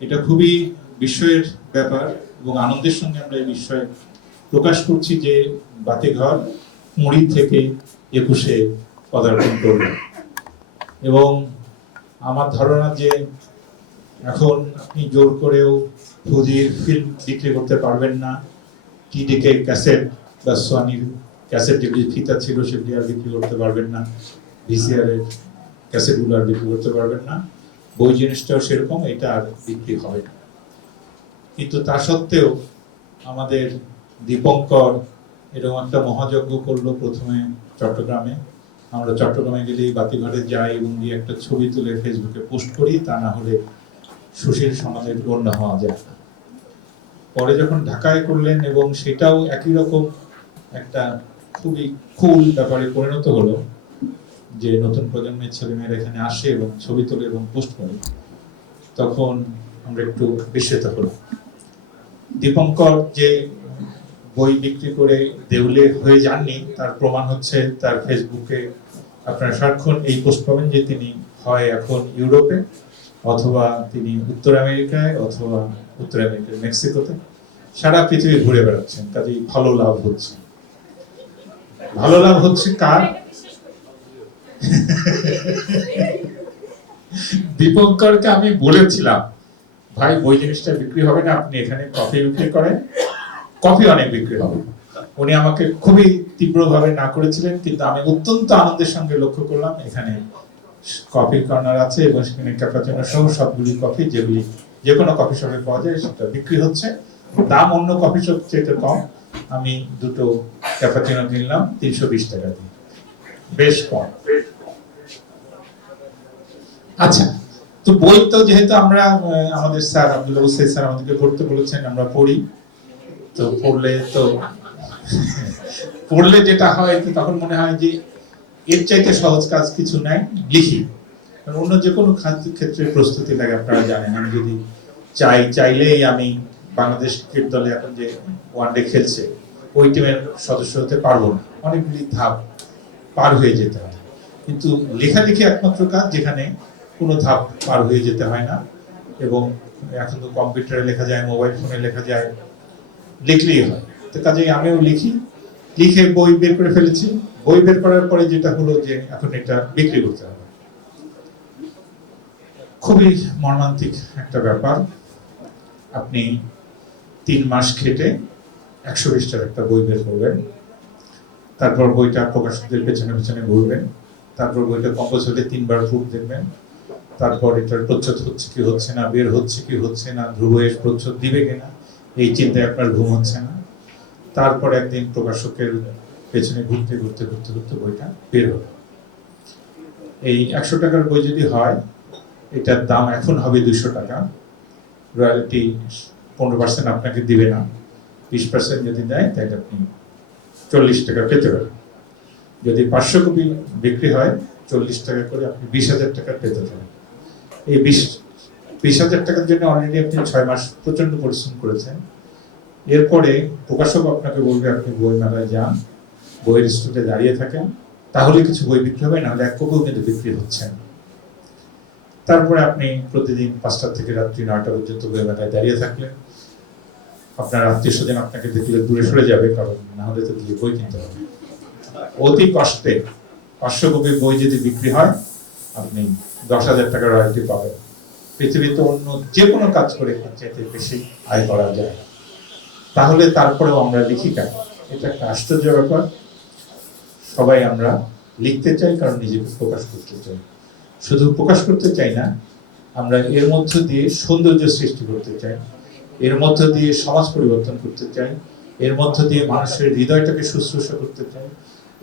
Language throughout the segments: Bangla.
এটা খুবই বিস্ময়ের ব্যাপার এবং আনন্দের সঙ্গে আমরা এই বিষয়ে প্রকাশ করছি যে বাতিঘর মুড়ি থেকে একুশে পদার্পণ করবে। এবং আমার ধারণা যে এখন আপনি জোর করেও ফুজির ফিল্ম বিক্রি করতে পারবেন না। টিডিকে ক্যাসেট বা সোয়ানির ক্যাসেট যেগুলি ফিতা ছিল সেগুলি আর বিক্রি করতে পারবেন না। ভিসিআর এর ক্যাসেটগুলো আর বিক্রি করতে পারবেন না। বই জিনিসটাও সেরকম, এটা আর বিক্রি হবে না। কিন্তু তা সত্ত্বেও আমাদের দীপঙ্কর এরকম একটা মহাযজ্ঞ করল প্রথমে চট্টগ্রামে। আমরা চট্টগ্রামে গেলেই বাতিঘরে যাই এবং গিয়ে একটা ছবি তুলে ফেসবুকে পোস্ট করি, তা না হলে সুশীল সমাজের গণ্য হওয়া যায় না। পরে যখন ঢাকায় করলেন এবং সেটাও একই রকম একটা খুবই কুল ব্যাপারে পরিণত হলো যে নতুন প্রজন্মের ছেলেমেয়েরা এখানে আসে এবং ছবি তোলে এবং পোস্ট করে, তখন আমরা একটু বিস্মিত হলাম। দীপঙ্কর যে বই বিক্রি করে দেউলে হয়ে যাননি, তার প্রমাণ হচ্ছে তার ফেসবুকে আপনারা সারাক্ষণ এই পোস্ট পাবেন যে তিনি হয় এখন ইউরোপে অথবা তিনি উত্তর আমেরিকায় অথবা উত্তর আমেরিকার মেক্সিকোতে। সারা পৃথিবী ঘুরে বেড়াচ্ছেন, কাজেই ভালো লাভ হচ্ছে। ভালো লাভ হচ্ছে কার? দীপঙ্করকে আমি বলেছিলাম, ভাই, বই জিনিসটা বিক্রি হবে না, আপনি এখানে কফি বিক্রি করেন। কফি অনেক বিক্রি হবে। উনি আমাকে খুবই তীব্রভাবে না করেছিলেন, কিন্তু আমি অত্যন্ত আনন্দের সঙ্গে লক্ষ্য করলাম, এখানে কফি কর্নার আছে এবং সেখানে ক্যাপাচিনো সহ সবগুলি কফি যেগুলি যে কোনো কফি শপে পাওয়া যায়, সেটা বিক্রি হচ্ছে। দাম অন্য কফি শপ চেয়ে কম। আমি দুটো ক্যাপাচিনো কিনলাম, তিনশো বিশ টাকা দিয়ে। বেশ কম। আচ্ছা তো বই তো যেহেতু আমরা আমাদের স্যার আব্দুল হুসেন স্যার আমাদেরকে পড়তে বলেছেন, আমরা পড়ি। তো পড়লে তো, পড়লে যেটা হয় তো তখন মনে হয় যে এর চাইতে সহজ কাজ কিছু নাই, লিখি। অন্য যে কোনো ক্ষেত্রে প্রস্তুতি লাগে আপনারা জানেন। আমি যদি চাই, চাইলেই আমি বাংলাদেশ ক্রিকেট দলে এখন যে ওয়ানডে খেলছে, ওই টিমের সদস্য হতে পারব না। অনেকগুলি ধাপ পার হয়ে যেতে হয়। কিন্তু লেখালেখি একমাত্র কাজ যেখানে কোনো ধাপ পার হয়ে যেতে হয় না। এবং এখন তো কম্পিউটারে লেখা যায়, মোবাইল ফোনে লেখা যায়, লিখলেই হয়। তো কাজেই আমিও লিখি। লিখে বই বের করে ফেলেছি। বই বের করার পরে যেটা হলো যে এখন এটা বিক্রি করতে হবে। খুবই মর্মান্তিক একটা ব্যাপার। আপনি তিন মাস খেটে একশো পৃষ্ঠার একটা বই বের করবেন। তারপর বইটা প্রকাশকদের পেছনে পেছনে ঘুরবেন। তারপর বইটা কম্পোজ হলে তিনবার প্রুফ দেখবেন। তারপর এটার প্রচ্ছদ হচ্ছে কি হচ্ছে না, বের হচ্ছে কি হচ্ছে না, ধ্রুব এর প্রচ্ছদ দিবে কিনা, এই চিন্তায় আপনার ঘুম হচ্ছে না। তারপর একদিন প্রকাশকের পেছনে ঘুরতে ঘুরতে ঘুরতে ঘুরতে বইটা বের হলো। এই একশো টাকার বই যদি হয়, এটার দাম এখন হবে দুশো টাকা। রয়্যালিটি পনেরো পার্সেন্ট আপনাকে দিবে না। বিশ পার্সেন্ট যদি দেয়, তাহলে আপনি চল্লিশ টাকা পেতে পারেন। যদি পাঁচশো কপি বিক্রি হয়, চল্লিশ টাকা করে আপনি বিশ হাজার টাকা পেতে পারেন। এই বিশ বিশ হাজার টাকার জন্য অলরেডি আপনি ছয় মাস প্রচণ্ড পরিশ্রম করেছেন। এরপরে প্রকাশক আপনাকে বলবে, আপনি বই মেলায় যান, বইয়ের স্টুডে দাঁড়িয়ে থাকেন, তাহলে কিছু বই বিক্রি হবে, নাহলে এক কপিও কিন্তু বিক্রি হচ্ছে তারপরে আপনি প্রতিদিন পাঁচটা থেকে রাত্রি নয়টা পর্যন্ত বই মেলায় দাঁড়িয়ে থাকলেন। আপনার আত্মীয় স্বজন আপনাকে দেখলে দূরে সরে যাবে, কারণ না হলে তো গিয়ে বই কিনতে হবে। অতি কষ্টে পাঁচশো কপি বই যদি বিক্রি হয়, আপনি দশ হাজার টাকা রয়্যালটি পাবে। পৃথিবীতে অন্য যে কোনো কাজ করে চাইতে বেশি আয় করা যায়। তাহলে তারপরেও আমরা লিখি কেন? এটা একটা আশ্চর্য ব্যাপার। সবাই আমরা লিখতে চাই, কারণ নিজেকে প্রকাশ করতে চাই। শুধু প্রকাশ করতে চাই না, আমরা এর মধ্য দিয়ে সৌন্দর্য সৃষ্টি করতে চাই। এর মধ্য দিয়ে সমাজ পরিবর্তন করতে চাই। এর মধ্য দিয়ে মানুষের হৃদয়টাকে শুশ্রূষা করতে চাই।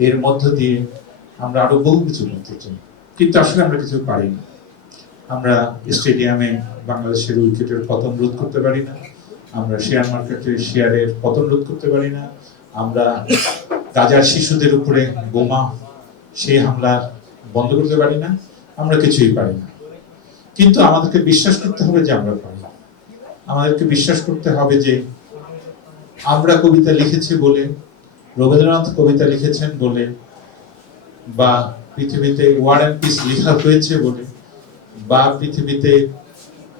এর মধ্য দিয়ে আমরা আরও বহু কিছু করতে চাই। কিন্তু আসলে আমরা কিছু পারি না আমরা স্টেডিয়ামে বাংলাদেশের উইকেটের পতন রোধ করতে পারি না আমরা শেয়ার মার্কেটের শেয়ারের পতন রোধ করতে পারি না আমরা গাজার শিশুদের উপরে বোমা, সেই হামলা বন্ধ করতে পারি না আমরা কিছুই পারি না কিন্তু আমাদেরকে বিশ্বাস করতে হবে যে আমরা পারি। আমাদেরকে বিশ্বাস করতে হবে যে আমরা কবিতা লিখেছি বলে, রবীন্দ্রনাথ কবিতা লিখেছেন বলে বা পৃথিবীতে ওয়ার অ্যান্ড পিস লেখা হয়েছে বলে, বা পৃথিবীতে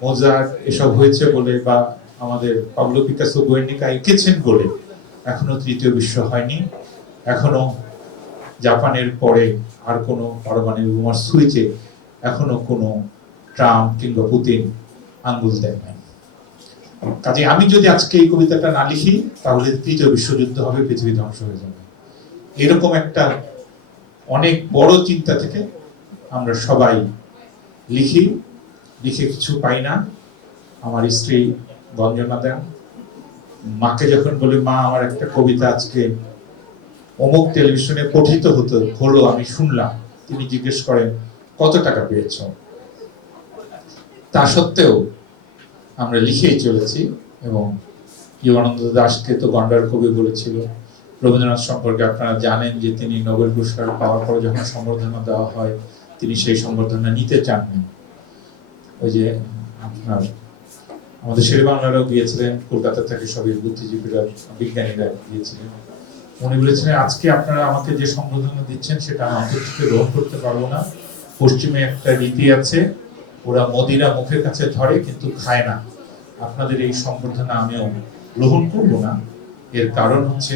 মোজার এসব হয়েছে বলে, বা আমাদের পাবলো পিকাসো গোয়েন্ডিকা এঁকেছেন বলে, এখনও তৃতীয় বিশ্ব হয়নি। এখনও জাপানের পরে আর কোনো পারমাণবিক বোমার সুইচে এখনও কোনো ট্রাম্প কিংবা পুতিন আঙ্গুল দেয় নাই। কাজে আমি যদি আজকে এই কবিতাটা না লিখি, তাহলে তৃতীয় বিশ্বযুদ্ধ হবে, পৃথিবী ধ্বংস হয়ে যাবে। এরকম একটা অনেক বড় চিন্তা থেকে আমরা সবাই লিখি, লিখে কিছু পাই না। আমার স্ত্রী গঞ্জনা দেন মাকে যখন বলি, মা, আমার একটা কবিতা আজকে অমুক টেলিভিশনে পঠিত হতো, হলো, আমি শুনলাম। তিনি জিজ্ঞেস করেন, কত টাকা পেয়েছ? তা সত্ত্বেও আমরা লিখেই চলেছি এবং জীবনানন্দ দাসকে তো গন্ডার কবি বলেছিল রবীন্দ্রনাথ সম্পর্কে আপনারা জানেন যে তিনি নোবেল পুরস্কার পাওয়ার পরে যখন সম্বর্ধনা দেওয়া হয়, তিনি সেই সম্বর্ধনা নিতে চাননি। ওই যে আপনার, আমাদের শেরে বাংলারাও গিয়েছিলেন কলকাতা থেকে সবই বুদ্ধিজীবীরা, বিজ্ঞানীরা গিয়েছিলেন। উনি বলেছিলেন, আজকে আপনারা আমাকে যে সম্বোধনা দিচ্ছেন, সেটা আমি অন্তর থেকে গ্রহণ করতে পারব না। পশ্চিমে একটা রীতি আছে, ওরা মদিরা মুখের কাছে ধরে কিন্তু খায় না। আপনাদের এই সম্বর্ধনা আমিও গ্রহণ করব না। এর কারণ হচ্ছে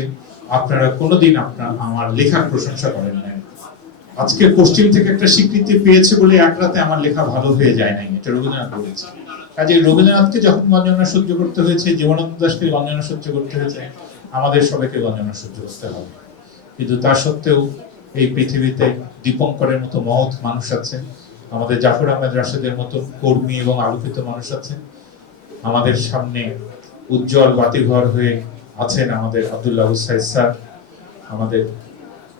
আপনারা কোনোদিন আপনার আমার লেখার প্রশংসা করেন নাই। আজকে পশ্চিম থেকে একটা স্বীকৃতি পেয়েছে বলে এক রাতে আমার লেখা ভালো হয়ে যায় নাই, এটা রবীন্দ্রনাথ বলেছে কাজে রবীন্দ্রনাথকে যখন গঞ্জনা সহ্য করতে হয়েছে, জীবনানন্দ দাসকে গঞ্জনা সহ্য করতে হয়েছে, আমাদের সবাইকে গঞ্জনা সহ্য করতে হবে। কিন্তু তা সত্ত্বেও এই পৃথিবীতে দীপঙ্করের মতো মহৎ মানুষ আছে আমাদের জাফর আহমেদ রাশেদের মতো কর্মী এবং আলোকিত মানুষ আছেন, আমাদের সামনে উজ্জ্বল বাতিঘর হয়ে আছেন আমাদের আব্দুল্লাহ হুসাইদ স্যার, আমাদের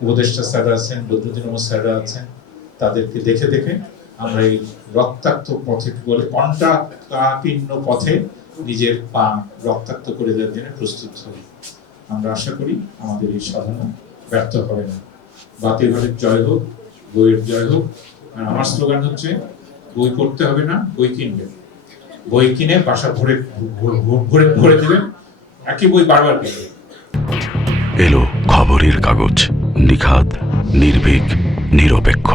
উপদেষ্টা স্যাররা আছেন বদরুদ্দিন স্যাররা আছেন, তাদেরকে দেখে দেখে আমরা এই রক্তাক্ত পথে বলে কণ্টাকাকীর্ণ পথে নিজের পা রক্তাক্ত করে দেওয়ার জন্য প্রস্তুত হই। আমরা আশা করি আমাদের এই সাধনা ব্যর্থ হবে না। বাতিল ঘরের জয় হোক, বইয়ের জয় হোক। আর আমার স্লোগান হচ্ছে, বই পড়তে হবে না, বই কিনবেন। বই কিনে বাসা ভরে- ভরে ভরে দেবেন। একই বই বারবার পেয়ে এলো খবরের কাগজ নিখাত নির্ভীক নিরপেক্ষ।